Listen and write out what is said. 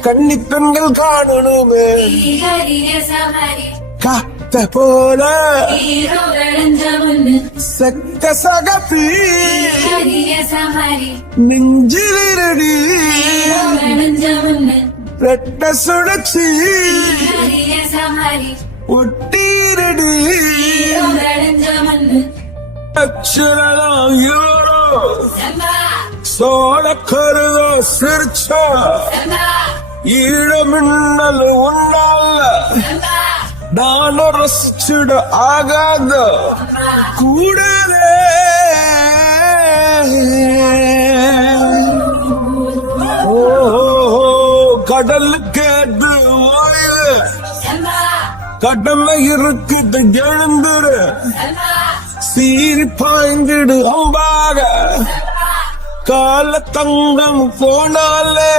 கன்னி பெண்கள் காணணுமே காத்த போல சக்க சகப்பி நெஞ்சிலிருடி ரெட்ட சுழற்சி ஒட்டீரடி அச்சலாம் யூரோ சோழ கருதோ சிரிச்சா ஈழமின்னல் உன்னால நானும் ரசிச்சுட ஆகாத கூடவே கடலுக்கு ஓய்வு கடமை இருக்குது எழுந்துரு சீறி பாய்ந்திடு அம்பாக கால தங்கம் போனாலே